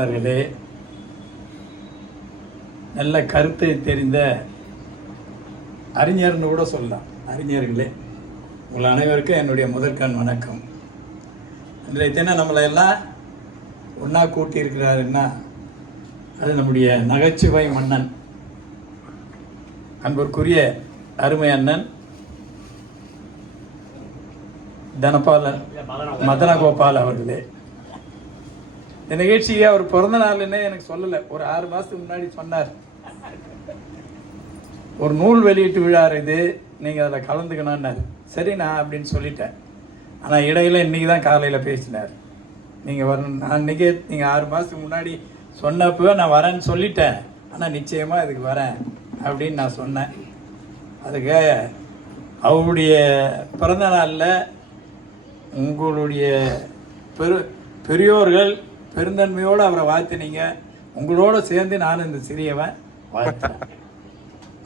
எழுத்தாளர்களே, நல்ல கருத்தை தெரிந்த அறிஞர்னு கூட சொல்லலாம், அறிஞர்களே, உங்கள் அனைவருக்கும் என்னுடைய முதற்கண் வணக்கம். இன்றைய தினம் நம்மளை எல்லாம் ஒன்றா கூட்டியிருக்கிறாருன்னா அது நம்முடைய நகைச்சுவை மன்னன், அன்பிற்குரிய அருமை அண்ணன் தனபாலன் மதனகோபால் அவர்களே. இந்த நிகழ்ச்சியை அவர் பிறந்த நாள்னே எனக்கு சொல்லலை, ஒரு 6 மாதத்துக்கு முன்னாடி சொன்னார். ஒரு நூல் வெளியீட்டு விழா இது, நீங்கள் அதில் கலந்துக்கணும்னாரு. சரி நான் அப்படின்னு சொல்லிட்டேன். ஆனால் இடையில இன்றைக்கி தான் காலையில் பேசினார். நீங்கள் வரணும், நான் இன்றைக்கி நீங்கள் 6 மாதத்துக்கு முன்னாடி சொன்னப்போ நான் வரேன்னு சொல்லிட்டேன், ஆனால் நிச்சயமாக இதுக்கு வரேன் அப்படின்னு நான் சொன்னேன். அதுக்கு அவருடைய பிறந்த நாளில் உங்களுடைய பெரியோர்கள் பெருந்தன்மையோடு அவரை வாழ்த்தினீங்க. உங்களோடு சேர்ந்து நான் இந்த சிறியவன் வாழ்த்தேன்.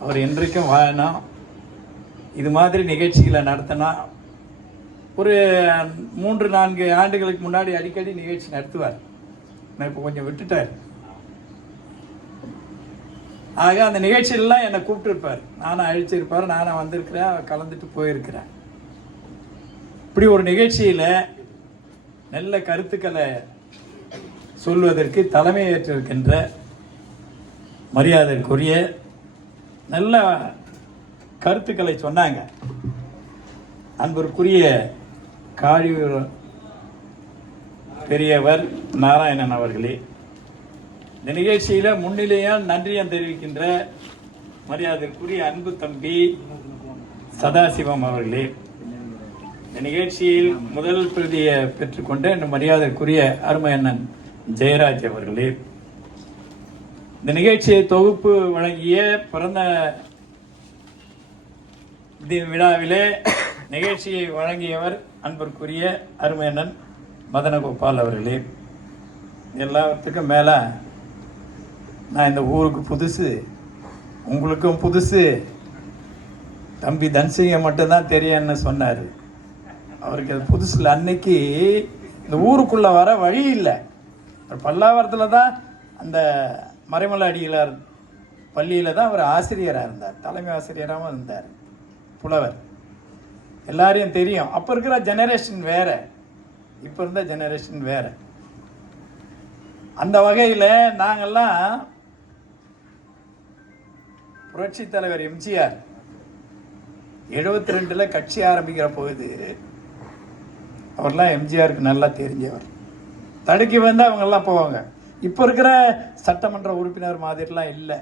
அவர் என்றைக்கும் வாழணும். இது மாதிரி நிகழ்ச்சிகளை நடத்தினா ஒரு 3-4 ஆண்டுகளுக்கு முன்னாடி அடிக்கடி நிகழ்ச்சி நடத்துவார். நான் இப்போ கொஞ்சம் விட்டுட்டார். ஆக அந்த நிகழ்ச்சியெல்லாம் என்னை கூப்பிட்டுருப்பார், நானும் அழிச்சிருப்பார், நானும் வந்திருக்கிறேன், கலந்துட்டு போயிருக்கிறேன். இப்படி ஒரு நிகழ்ச்சியில் நல்ல கருத்துக்களை சொல்வதற்கு தலைமை ஏற்றிருக்கின்ற மரியாதைக்குரிய நல்ல கருத்துக்களை சொன்னாங்க அன்பிற்குரிய காழியூர் பெரியவர் நாராயணன் அவர்களே. இந்த நிகழ்ச்சியில் முன்னிலையால் நன்றியம் தெரிவிக்கின்ற மரியாதைக்குரிய அன்பு தம்பி சதாசிவம் அவர்களே. இந்த நிகழ்ச்சியில் முதல் பிரதியை பெற்றுக்கொண்ட இந்த மரியாதைக்குரிய அருமை அண்ணன் ஜெயராஜ் அவர்களே. இந்த நிகழ்ச்சியை தொகுப்பு வழங்கிய பிறந்த விழாவிலே நிகழ்ச்சியை வழங்கியவர் அன்பிற்குரிய அருமை அண்ணன் மதனகோபால் அவர்களே. எல்லாத்துக்கும் மேலே நான் இந்த ஊருக்கு புதுசு, உங்களுக்கும் புதுசு, தம்பி தன்சிங்க மட்டும்தான் தெரியும்னு சொன்னார். அவருக்கு அது புதுசில். அன்னைக்கு இந்த ஊருக்குள்ளே வர வழி இல்லை. பல்லாவரத்தில் தான் அந்த மறைமலை அடிகளார் பள்ளியில் தான் அவர் ஆசிரியராக இருந்தார், தலைமை ஆசிரியராகவும் இருந்தார், புலவர். எல்லாரையும் தெரியும். அப்போ இருக்கிற ஜெனரேஷன் வேறு, இப்போ இருந்த ஜெனரேஷன் வேறு. அந்த வகையில் நாங்கள்லாம் புரட்சி தலைவர் எம்ஜிஆர் 72 கட்சி ஆரம்பிக்கிற போது அவர்லாம் எம்ஜிஆருக்கு நல்லா தெரிஞ்சவர். தடுக்கி வந்து அவங்கெல்லாம் போவாங்க. இப்போ இருக்கிற சட்டமன்ற உறுப்பினர் மாதிரிலாம் இல்லை.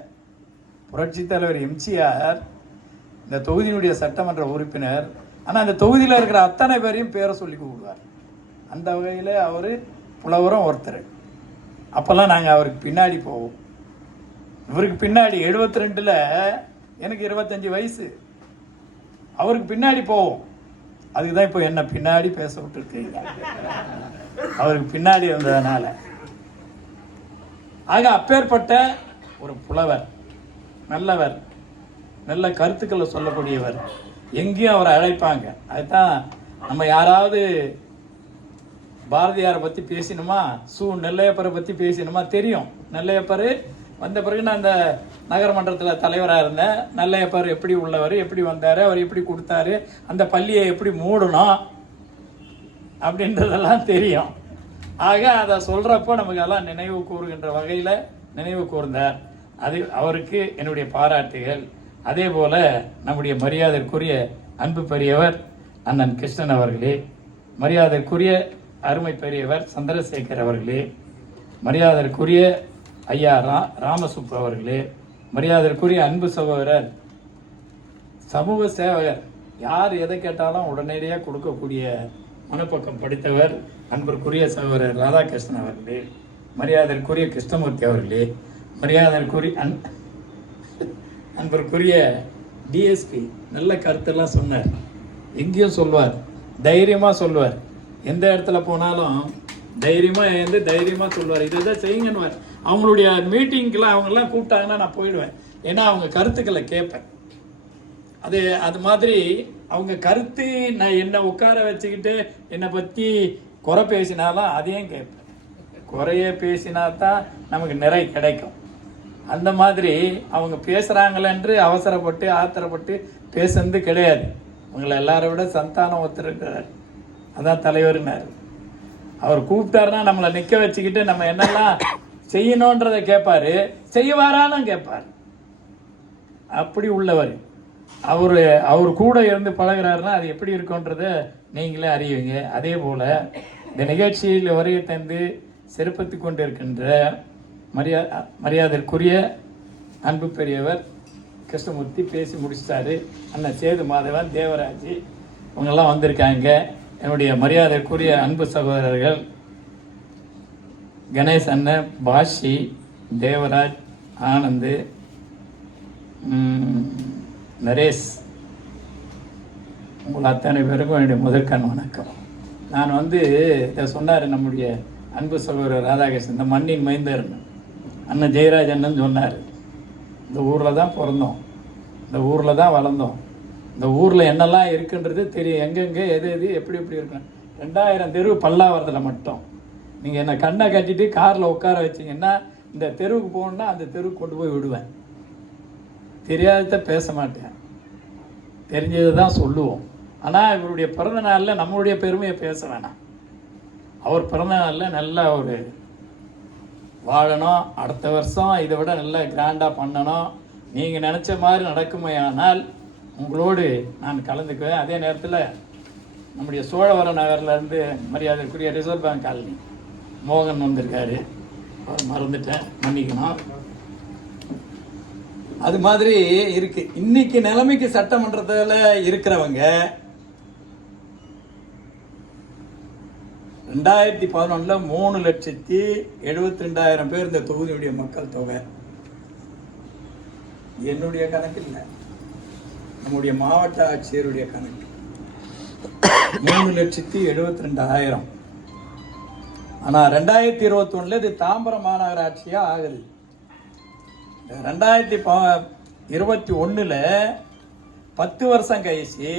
புரட்சி தலைவர் எம்ஜிஆர் இந்த தொகுதியினுடைய சட்டமன்ற உறுப்பினர். ஆனால் அந்த தொகுதியில் இருக்கிற அத்தனை பேரையும் பேரை சொல்லி கூப்பிடுவார். அந்த வகையில் அவர் புலவரும் ஒருத்தர். அப்போல்லாம் நாங்கள் அவருக்கு பின்னாடி போவோம். இவருக்கு பின்னாடி 72 எனக்கு 25 வயசு, அவருக்கு பின்னாடி போவோம். அதுக்கு தான் இப்போ என்ன பின்னாடி பேச விட்டுருக்கீங்க, அவருக்கு பின்னாடி இருந்ததுனால. ஆக அப்பேற்பட்ட ஒரு புலவர், நல்லவர், நல்ல கருத்துக்களை சொல்லக்கூடியவர். எங்கேயும் அவரை அழைப்பாங்க. அதுதான் நம்ம யாராவது பாரதியாரை பற்றி பேசினோமா, நெல்லையப்பரை பற்றி பேசினோமா தெரியும். நெல்லையப்பர் வந்த பிறகு நான் அந்த நகரமன்றத்தில் தலைவராக இருந்தேன். நெல்லையப்பர் எப்படி உள்ளவர், எப்படி வந்தார், அவர் எப்படி கொடுத்தாரு, அந்த பள்ளியை எப்படி மூடணும் அப்படின்றதெல்லாம் தெரியும். ஆக அதை சொல்கிறப்போ நமக்கு எல்லாம் நினைவு கூறுகின்ற வகையில் நினைவு கூர்ந்தார். அது அவருக்கு என்னுடைய பாராட்டுகள். அதே போல் நம்முடைய மரியாதைக்குரிய அன்பு பெரியவர் அண்ணன் கிருஷ்ணன் அவர்களே, மரியாதைக்குரிய அருமை பெரியவர் சந்திரசேகர் அவர்களே, மரியாதைக்குரிய ஐயா ராமசுப்பு அவர்களே, மரியாதைக்குரிய அன்பு சகோதரர், சமூக சேவகர், யார் எதை கேட்டாலும் உடனடியாக கொடுக்கக்கூடிய மனப்பக்கம் படித்தவர் அன்பிற்குரிய சகோதரர் ராதாகிருஷ்ணன் அவர்களே, மரியாதைக்குரிய கிருஷ்ணமூர்த்தி அவர்களே, மரியாதைக்குரிய அன்பிற்குரிய டிஎஸ்பி நல்ல கருத்தெல்லாம் சொன்னார். எங்கேயும் சொல்வார், தைரியமாக சொல்வார். எந்த இடத்துல போனாலும் தைரியமாக இருந்து தைரியமாக சொல்வார். இதை தான் செய்யுங்கன்னுவார். அவங்களுடைய மீட்டிங்கெலாம் அவங்கெல்லாம் கூப்பிட்டாங்கன்னா நான் போயிடுவேன். ஏன்னா அவங்க கருத்துக்களை கேட்பேன். அது மாதிரி அவங்க கருத்து நான் என்னை உட்கார வச்சுக்கிட்டு என்னை பற்றி குறை பேசினாலும் அதையும் கேட்பேன். குறைய பேசினா தான் நமக்கு நிறை கிடைக்கும். அந்த மாதிரி அவங்க பேசுகிறாங்களென்று அவசரப்பட்டு ஆத்திரப்பட்டு பேசுறது கிடையாது. அவங்கள எல்லாரை விட சந்தானம் ஒத்துருக்கிறார், அதான் தலைவர்னார். அவர் கூப்பிட்டாருன்னா நம்மளை நிற்க வச்சுக்கிட்டு நம்ம என்னெல்லாம் செய்யணுன்றதை கேட்பாரு, செய்வாராலும் கேட்பார். அப்படி உள்ளவர் அவர் கூட இருந்து பழகிறாருன்னா அது எப்படி இருக்குன்றத நீங்களே அறிவீங்க. அதே போல் இந்த நிகழ்ச்சியில் வருகை தந்து சிறப்பித்து கொண்டிருக்கின்ற மரியாதைக்குரிய அன்பு பெரியவர் கிருஷ்ணமூர்த்தி பேசி முடிச்சிட்டாரு. அண்ணன் சேது மாதவன், தேவராஜ் இவங்கெல்லாம் வந்திருக்காங்க. என்னுடைய மரியாதைக்குரிய அன்பு சகோதரர்கள் கணேஷ் அண்ணன், பாஷி, தேவராஜ், ஆனந்த், நரேஷ், உங்கள் அத்தனை பேருக்கும் என்னுடைய முதற்கண் வணக்கம். நான் இதை சொன்னார் நம்முடைய அன்பு சகோதரர் ராதாகிருஷ்ணன், இந்த மண்ணின் மைந்தர்னு அண்ணன் ஜெயராஜ் அண்ணன் சொன்னார். இந்த ஊரில் தான் பிறந்தோம், இந்த ஊரில் தான் வளர்ந்தோம், இந்த ஊரில் என்னெல்லாம் இருக்குன்றது தெரியும், எங்கெங்கே எது எது எப்படி எப்படி இருக்கணும். 2000 தெரு பல்லாவரத்தில் மட்டும் நீங்கள் என்னை கண்ணை கட்டிட்டு காரில் உட்கார வச்சிங்கன்னா இந்த தெருவுக்கு போகணுன்னா அந்த தெருவுக்கு கொண்டு போய் விடுவேன். தெரியாததை பேச மாட்டேன், தெரிஞ்சது தான் சொல்லுவோம். ஆனால் இவருடைய பிறந்த நாளில் நம்மளுடைய பெருமையை பேச வேணாம். அவர் பிறந்த நாளில் நல்லா ஒரு வாழணும், அடுத்த வருஷம் இதை விட நல்லா கிராண்டாக பண்ணணும். நீங்கள் நினச்ச மாதிரி நடக்குமையானால் உங்களோடு நான் கலந்துக்குவேன். அதே நேரத்தில் நம்முடைய சோழவரம் நகர்லேருந்து மரியாதைக்குரிய ரிசர்வ் பேங்க் காலனி மோகன் வந்திருக்காரு, அவர் மறந்துட்டேன், மன்னிக்கணும். அது மாதிரி இருக்கு. இன்னைக்கு நிலைமைக்கு சட்டமன்றத்தில் இருக்கிறவங்க 2011 3,72,000 பேர் இந்த தொகுதியுடைய மக்கள் தொகை. என்னுடைய கணக்கு இல்லை, நம்முடைய மாவட்ட ஆட்சியருடைய கணக்கு. 3,72,000. ஆனால் 2021 இது தாம்பரம் மாநகராட்சியாக ஆகுது. 2021 10 வருஷம் கழிச்சு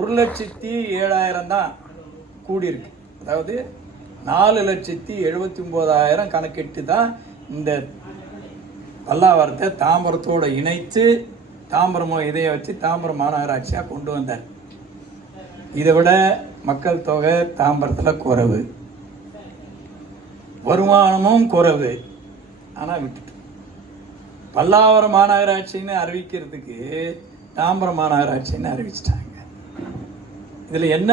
1,07,000 தான் கூடியிருக்கு. அதாவது 4,79,000 கணக்கிட்டு தான் இந்த பல்லாவரத்தை தாம்பரத்தோடு இணைத்து தாம்பரமோ இதையை வச்சு தாம்பரம் மாநகராட்சியாக கொண்டு வந்தார். இதை விட மக்கள் தொகை தாம்பரத்தில் குறைவு, வருமானமும் குறைவு. ஆனால் விட்டுட்டு பல்லாவரம் மாநகராட்சின்னு அறிவிக்கிறதுக்கு தாம்பரம் மாநகராட்சின்னு அறிவிச்சிட்டாங்க. இதில் என்ன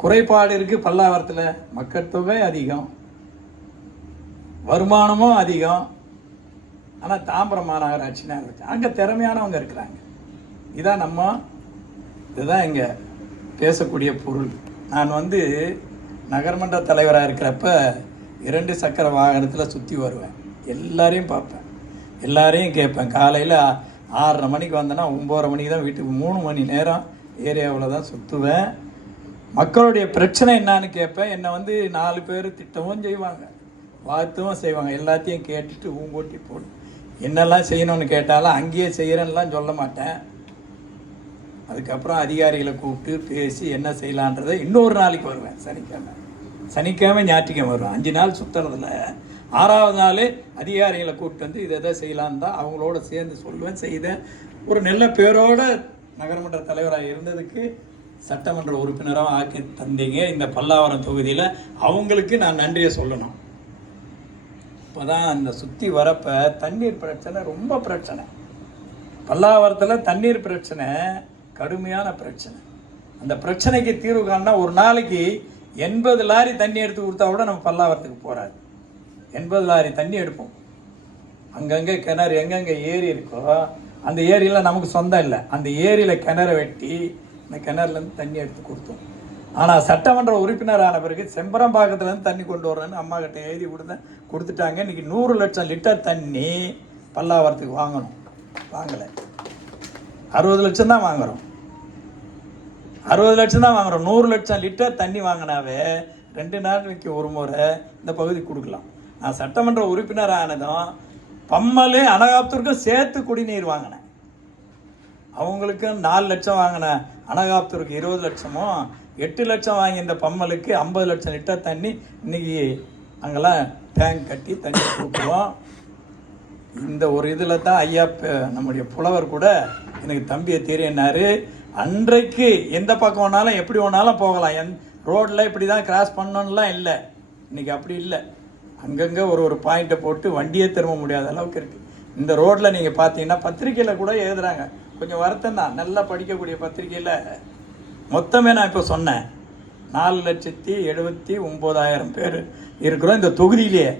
குறைபாடு இருக்குது? பல்லாவரத்தில் மக்கள் தொகை அதிகம், வருமானமும் அதிகம். ஆனால் தாம்பரம் மாநகராட்சின்னு அறிவிச்சு அங்கே திறமையானவங்க இருக்கிறாங்க. இதுதான் இங்கே பேசக்கூடிய பொருள். நான் நகர்மன்ற தலைவராக இருக்கிறப்ப 2 சக்கர வாகனத்தில் சுற்றி வருவேன், எல்லாரையும் பார்ப்பேன், எல்லாரையும் கேட்பேன். காலையில் 6:30 மணிக்கு வந்தேன்னா 9:30 மணிக்கு தான் வீட்டுக்கு, 3 மணி நேரம் ஏரியாவில் தான் சுற்றுவேன். மக்களுடைய பிரச்சனை என்னான்னு கேட்பேன். என்னை 4 பேர் திட்டவும் செய்வாங்க, வாழ்த்தவும் செய்வாங்க. எல்லாத்தையும் கேட்டுட்டு ஊங்கோட்டி போட்டு என்னெல்லாம் செய்யணும்னு கேட்டாலும் அங்கேயே செய்கிறேன்னெலாம் சொல்ல மாட்டேன். அதுக்கப்புறம் அதிகாரிகளை கூப்பிட்டு பேசி என்ன செய்யலான்றதை இன்னொரு நாளைக்கு வருவேன். சனிக்கிழமை ஞாயிற்றுக்கிழமை வருவேன். 5 நாள் சுற்றுறதுல 6வது நாள் அதிகாரிகளை கூப்பிட்டு இதை எதை செய்யலான்னு தான் அவங்களோட சேர்ந்து சொல்லுவேன், செய்தேன். ஒரு நல்ல பேரோட நகரமன்ற தலைவராக இருந்ததுக்கு சட்டமன்ற உறுப்பினராக ஆக்கி தந்தீங்க இந்த பல்லாவரம் தொகுதியில். அவங்களுக்கு நான் நன்றியை சொல்லணும். இப்போ தான் அந்த சுற்றி வரப்போ தண்ணீர் பிரச்சனை ரொம்ப பிரச்சனை. பல்லாவரத்தில் தண்ணீர் பிரச்சனை கடுமையான பிரச்சனை. அந்த பிரச்சனைக்கு தீர்வு காணா ஒரு நாளைக்கு 80 லாரி தண்ணி எடுத்து கொடுத்தா கூட நம்ம பல்லாவரத்துக்கு போகிறாரு. 80 லாரி தண்ணி எடுப்போம். அங்கங்கே கிணறு, எங்கெங்கே ஏரி இருக்கோ அந்த ஏரியில் நமக்கு சொந்தம் இல்லை, அந்த ஏரியில் கிணறு வெட்டி அந்த கிணறுலேருந்து தண்ணி எடுத்து கொடுத்தோம். ஆனால் சட்டமன்ற உறுப்பினர் ஆன பிறகு செம்பரம்பாக்கத்துலேருந்து தண்ணி கொண்டு வரணுன்னு அம்மா கிட்ட எழுதி கொடுத்துட்டாங்க. இன்றைக்கி 100 லட்சம் லிட்டர் தண்ணி பல்லாவரத்துக்கு வாங்கணும், வாங்கலை. 60 லட்சம் தான் வாங்குகிறோம், 60 லட்சம் தான் வாங்குகிறோம். 100 லட்சம் லிட்டர் தண்ணி வாங்கினாவே 2 நாளைக்கு ஒரு முறை இந்த பகுதி கொடுக்கலாம். நான் சட்டமன்ற உறுப்பினர் ஆனதும் பம்மல் அனகாப்தூருக்கும் சேர்த்து குடிநீர் வாங்கினேன். அவங்களுக்கு 4 லட்சம் வாங்கின அனகாப்தூருக்கு 20 லட்சமோ, 8 லட்சம் வாங்கி இந்த பம்மலுக்கு 50 லட்சம் லிட்டர் தண்ணி இன்னைக்கு அங்கெல்லாம் டேங்க் கட்டி தண்ணி கொடுக்குறோம். இந்த ஒரு இதில் தான் ஐயா நம்முடைய புலவர் கூட எனக்கு தம்பியை தெரியினாரு. அன்றைக்கு எந்த பக்கம் வேணாலும் எப்படி வேணாலும் போகலாம், ரோடில் இப்படி தான் கிராஸ் பண்ணணும்லாம் இல்லை. இன்றைக்கி அப்படி இல்லை. அங்கங்கே ஒரு பாயிண்ட்டை போட்டு வண்டியே திரும்ப முடியாத அளவுக்கு இருக்குது. இந்த ரோட்டில் நீங்கள் பார்த்தீங்கன்னா பத்திரிக்கையில் கூட எழுதுகிறாங்க. கொஞ்சம் வருத்தம் தான். நல்லா படிக்கக்கூடிய பத்திரிக்கையில் மொத்தமே நான் இப்போ சொன்னேன் 4,79,000 பேர் இருக்கிறோம் இந்த தொகுதியிலேயே.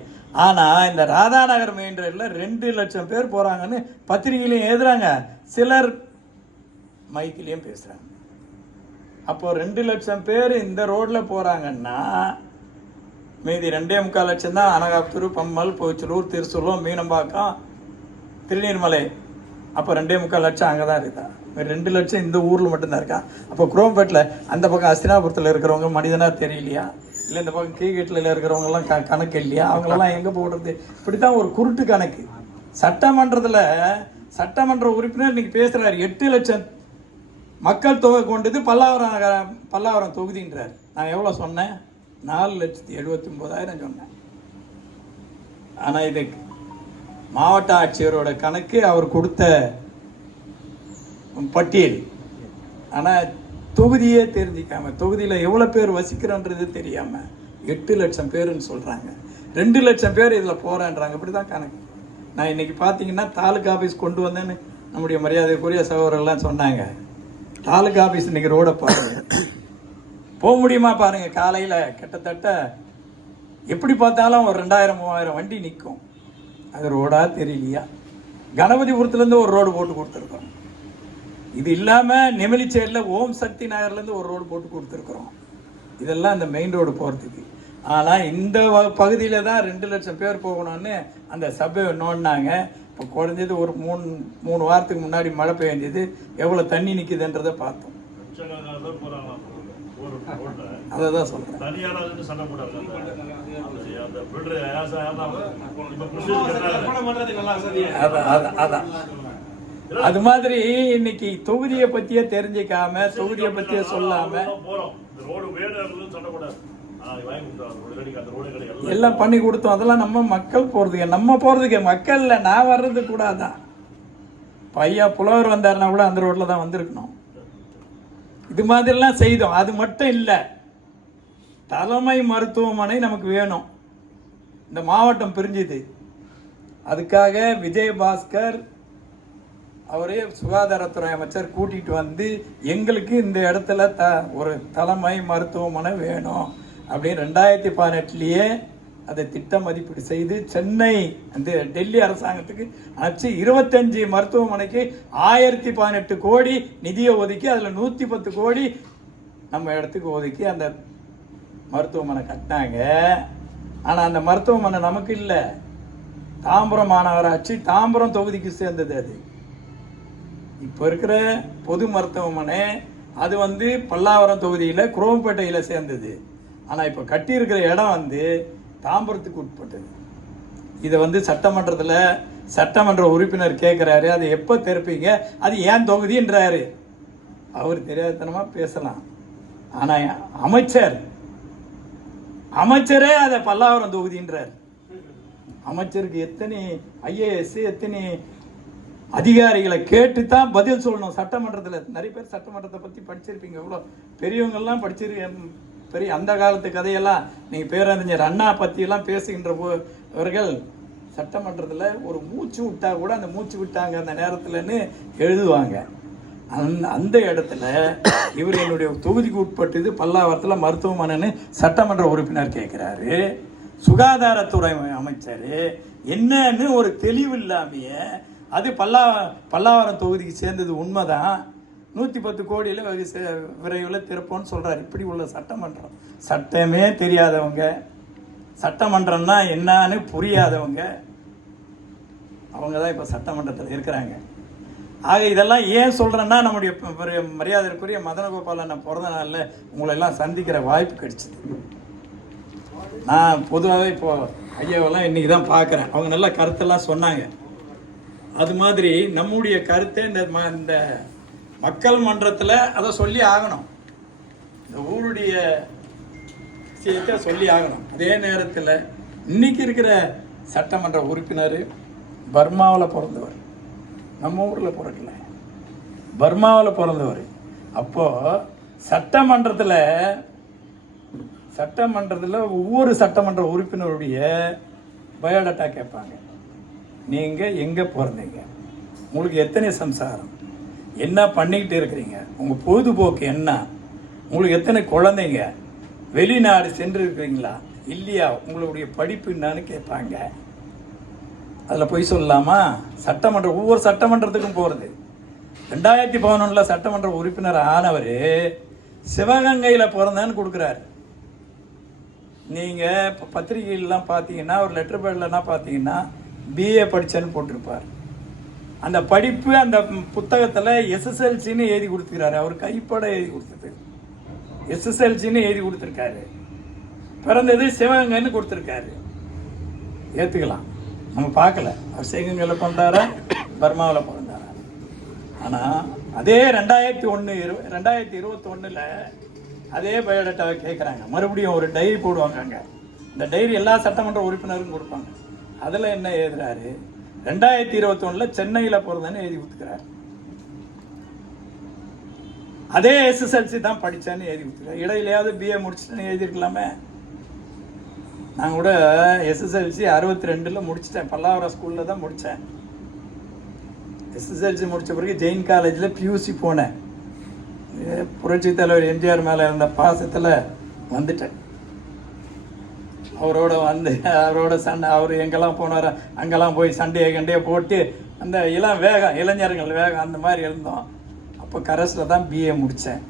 ஆனால் இந்த ராதாநகர் மெயின் ரோட்டில் 2 லட்சம் பேர் போகிறாங்கன்னு பத்திரிகையிலையும் எழுதுகிறாங்க, சிலர் மைக்கிலையும் பேசுகிறாங்க. அப்போது 2 லட்சம் பேர் இந்த ரோட்டில் போகிறாங்கன்னா மீதி 2.25 லட்சம் தான் அனகாப்தூர், பம்மல், போச்சலூர், திருசூலம், மீனம்பாக்கம், திருநீர்மலை. அப்போ 2.25 லட்சம் அங்கே தான் இருக்கா. 2 லட்சம் இந்த ஊரில் மட்டும்தான் இருக்கா. அப்போ குரோம்பேட்டில் அந்த பக்கம் அஸ்தினாபுரத்தில் இருக்கிறவங்க மனிதனாக தெரியலையா? இல்லை இந்த பக்கம் கீழ்கேட்டில் இருக்கிறவங்கலாம் கணக்கு இல்லையா? அவங்களெல்லாம் எங்கே போடுறது? இப்படி தான் ஒரு குருட்டு கணக்கு. சட்டமன்றத்தில் சட்டமன்ற உறுப்பினர் இன்னைக்கு பேசுகிறார் 8 லட்சம் மக்கள் தொகை கொண்டது பல்லாவரம் தொகுதின்றார். நான் எவ்வளோ சொன்னேன்? 4,79,000 சொன்னேன். ஆனால் இது மாவட்ட ஆட்சியரோட கணக்கு, அவர் கொடுத்த பட்டியல். ஆனால் தொகுதியே தெரிஞ்சிக்காம, தொகுதியில் எவ்வளோ பேர் வசிக்கிறோன்றது தெரியாமல் 8 லட்சம் பேருன்னு சொல்கிறாங்க. 2 லட்சம் பேர் இதில் போகிறேன்றாங்க. இப்படி தான் கணக்கு. நான் இன்றைக்கி பார்த்தீங்கன்னா தாலுக்கா ஆஃபீஸ் கொண்டு வந்தேன்னு நம்முடைய மரியாதைக்குரிய சகோதரர்கள்லாம் சொன்னாங்க. தாலுக்கா ஆஃபீஸ் இன்றைக்கி ரோடை பாருங்கள், போக முடியுமா பாருங்கள். காலையில் கிட்டத்தட்ட எப்படி பார்த்தாலும் ஒரு 2,000-3,000 வண்டி நிற்கும். அது ரோடாக தெரியலையா? கணபதிபுரத்துலேருந்து ஒரு ரோடு போட்டு கொடுத்துருக்கோம். இது இல்லாமல் நெமிலிச்சேரியில் ஓம் சக்தி நகர்லேருந்து ஒரு ரோடு போட்டு கொடுத்துருக்குறோம். இதெல்லாம் இந்த மெயின் ரோடு போகிறதுக்கு. ஆனால் இந்த பகுதியில் தான் 2 லட்சம் பேர் போகணும்னு அந்த சபை நோண்டினாங்க. இப்போ குறைஞ்சது ஒரு 3 வாரத்துக்கு முன்னாடி மழை பெய்ஞ்சது, எவ்வளோ தண்ணி நிற்குதுன்றதை பார்த்தோம். அதை தான் சொல்கிறேன். அதான் அது மாதிரி இன்னைக்கு தொகுதியை பற்றியே தெரிஞ்சிக்காம, தொகுதியை பற்றியே சொல்லாம எல்லாம் பண்ணி கொடுத்தோம். அதெல்லாம் நம்ம மக்கள் போறதுக்கு, நம்ம போறதுக்கு மக்கள் இல்லை, நான் வர்றது கூடாதான். பையா புலவர் வந்தாருன்னா கூட அந்த ரோட்ல தான் வந்திருக்கணும். இது மாதிரிலாம் செய்தோம். அது மட்டும் இல்லை, தலைமை மருத்துவமனை நமக்கு வேணும். இந்த மாவட்டம் பிரிஞ்சுது, அதுக்காக விஜயபாஸ்கர் அவரே சுகாதாரத்துறை அமைச்சர் கூட்டிகிட்டு வந்து எங்களுக்கு இந்த இடத்துல ஒரு தலைமை மருத்துவமனை வேணும் அப்படின்னு 2018 அதை திட்ட மதிப்பீடு செய்து சென்னை அந்த டெல்லி அரசாங்கத்துக்கு அனுப்பிச்சு 25 மருத்துவமனைக்கு 1018 கோடி நிதியை ஒதுக்கி அதில் 110 கோடி நம்ம இடத்துக்கு ஒதுக்கி அந்த மருத்துவமனை கட்டினாங்க. ஆனால் அந்த மருத்துவமனை நமக்கு இல்லை, தாம்பரம் மாநகராட்சி தாம்பரம் தொகுதிக்கு சேர்ந்தது. அது இப்போ இருக்கிற பொது மருத்துவமனை அது வந்து பல்லாவரம் தொகுதியில் குரோம்பேட்டையில் சேர்ந்தது. ஆனால் இப்போ கட்டியிருக்கிற இடம் தாம்பரத்துக்கு உட்பட்டது. இதை சட்டமன்றத்தில் சட்டமன்ற உறுப்பினர் கேட்குறாரு, அதை எப்போ திறப்பீங்க, அது ஏன் தொகுதின்றாரு. அவர் தெரியாதனமாக பேசலாம். ஆனால் அமைச்சரே அதை பல்லாவரம் தொகுதின்றார். அமைச்சருக்கு எத்தனை ஐஏஎஸ் எத்தனை அதிகாரிகளை கேட்டு தான் பதில் சொல்லணும். சட்டமன்றத்தில் நிறைய பேர் சட்டமன்றத்தை பற்றி படிச்சிருப்பீங்க, இவ்வளோ பெரியவங்கள்லாம் பெரிய அந்த காலத்து கதையெல்லாம் நீங்கள் பேரறிஞர் அண்ணா பற்றியெல்லாம் பேசுகின்றவர்கள் சட்டமன்றத்தில் ஒரு மூச்சு விட்டா கூட அந்த மூச்சு விட்டாங்க அந்த நேரத்தில்னு எழுதுவாங்க. அந்த இடத்துல இவர் என்னுடைய தொகுதிக்கு உட்பட்டது பல்லாவரத்தில் மருத்துவமனைன்னு சட்டமன்ற உறுப்பினர் கேட்குறாரு. சுகாதாரத்துறை அமைச்சர் என்னன்னு ஒரு தெளிவு இல்லாமைய அது பல்லாவரம் தொகுதிக்கு சேர்ந்தது உண்மைதான், 110 கோடியில் விரைவில் திறப்போன்னு சொல்கிறார். இப்படி உள்ள சட்டமன்றம், சட்டமே தெரியாதவங்க, சட்டமன்றம்னா என்னான்னு புரியாதவங்க, அவங்க தான் இப்போ சட்டமன்றத்தில் இருக்கிறாங்க. ஆக இதெல்லாம் ஏன் சொல்கிறேன்னா, நம்முடைய மரியாதைக்குரிய மதனகோபாலன் பிறந்த நாளில் உங்களெல்லாம் சந்திக்கிற வாய்ப்பு கிடைச்சிது. நான் பொதுவாகவே இப்போது ஐயாவெல்லாம் இன்றைக்கி தான் பார்க்குறேன். அவங்க நல்ல கருத்தெல்லாம் சொன்னாங்க. அது மாதிரி நம்முடைய கருத்தை இந்த மக்கள் மன்றத்தில் அதை சொல்லி ஆகணும். இந்த ஊருடைய விஷயத்தை சொல்லி ஆகணும். அதே நேரத்தில் இன்னைக்கு இருக்கிற சட்டமன்ற உறுப்பினர் பர்மாவில் பிறந்தவர், நம்ம ஊரில் பிறக்கல, பர்மாவில் பிறந்தவர். அப்போது சட்டமன்றத்தில் ஒவ்வொரு சட்டமன்ற உறுப்பினருடைய பயோடேட்டா கேட்பாங்க. நீங்கள் எங்கே பிறந்தீங்க, உங்களுக்கு எத்தனை சம்சாரம், என்ன பண்ணிக்கிட்டு இருக்கிறீங்க, உங்கள் பொழுதுபோக்கு என்ன, உங்களுக்கு எத்தனை குழந்தைங்க, வெளிநாடு சென்று இருக்கிறீங்களா இல்லையா, உங்களுடைய படிப்பு என்னன்னு கேட்பாங்க. அதில் போய் சொல்லலாமா? ஒவ்வொரு சட்டமன்றத்துக்கும் போகிறது. 2011 சட்டமன்ற உறுப்பினர் ஆனவர் சிவகங்கையில் பிறந்தேன்னு கொடுக்குறாரு. நீங்கள் இப்போ பத்திரிகைலாம் பார்த்தீங்கன்னா, ஒரு லெட்டர் பேட்லலாம் பார்த்தீங்கன்னா பிஏ படித்தேன்னு போட்டிருப்பார். அந்த படிப்பு அந்த புத்தகத்தில் எஸ்எஸ்எல்சின்னு எழுதி கொடுத்துக்கிறாரு. அவர் கைப்பட எழுதி கொடுத்தது எஸ்எஸ்எல்சின்னு எழுதி கொடுத்துருக்காரு. பிறந்தது சிவகங்கைன்னு கொடுத்துருக்காரு. ஏற்றுக்கலாம், நம்ம பார்க்கல அவர் சிவகங்கையில் பிறந்தாரா பர்மாவில் பிறந்தாரா. ஆனால் அதே 2021 அதே பயோடேட்டாவை கேட்குறாங்க. மறுபடியும் ஒரு டைரி போடுவாங்க. அங்கே இந்த டைரி எல்லா சட்டமன்ற உறுப்பினருக்கும் கொடுப்பாங்க. அதில் என்ன எழுதுறாரு, 2021 சென்னையில் பிறந்தேன்னு எழுதி கொடுத்துக்கிறார். அதே எஸ்எஸ்எல்சி தான் படித்தேன்னு எழுதி கொடுத்துருக்காரு. இடையிலையாவது பிஏ முடிச்சுட்டேன்னு எழுதிருக்கலாமே. நான் கூட எஸ்எஸ்எல்சி 62 முடிச்சிட்டேன். பல்லாவரம் ஸ்கூலில் தான் முடித்தேன். எஸ்எஸ்எல்சி முடித்த பிறகு ஜெயின் காலேஜில் பியூசி போனேன். புரட்சி தலைவர் எம்ஜிஆர் மேலே இருந்த பாசத்தில் வந்துட்டேன். அவரோட சண்டை, அவர் எங்கெல்லாம் போனாரோ அங்கெல்லாம் போய் சண்டையை போட்டு அந்த இளைஞர்கள் வேகம் அந்த மாதிரி இருந்தோம். அப்போ கரஸில் தான் பிஏ முடித்தேன்.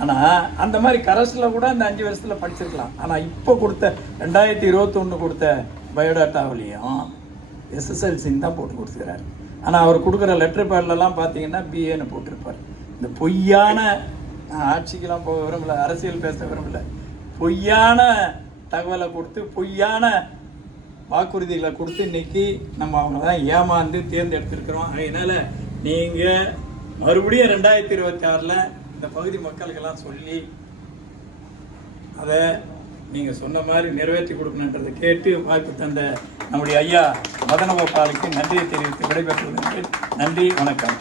ஆனால் அந்த மாதிரி கரஸில் கூட அந்த 5 வருஷத்தில் படிச்சிருக்கலாம். ஆனால் இப்போ கொடுத்த 2021 கொடுத்த பயோடேட்டாவிலையும் எஸ்எஸ்எல்சின்னு தான் போட்டு கொடுத்துக்கிறாரு. ஆனால் அவர் கொடுக்குற லெட்டர் பேட்லலாம் பார்த்தீங்கன்னா பிஏன்னு போட்டிருப்பார். இந்த பொய்யான, ஆட்சிக்கெல்லாம் போக விரும்பல, அரசியல் பேச விரும்பல, பொய்யான தகவலை கொடுத்து பொய்யான வாக்குறுதிகளை கொடுத்து இன்னைக்கு நம்ம அவங்க தான் ஏமாந்து தேர்ந்தெடுத்திருக்கிறோம். அதனால் நீங்கள் மறுபடியும் 2026 இந்த பகுதி மக்களுக்கெல்லாம் சொல்லி அதை நீங்கள் சொன்ன மாதிரி நிறைவேற்றி கொடுக்கணுன்றதை கேட்டு வாக்கு தந்த நம்முடைய ஐயா மதனகோபாலுக்கு நன்றியை தெரிவித்து விடைபெற்றுள்ளது. நன்றி, வணக்கம்.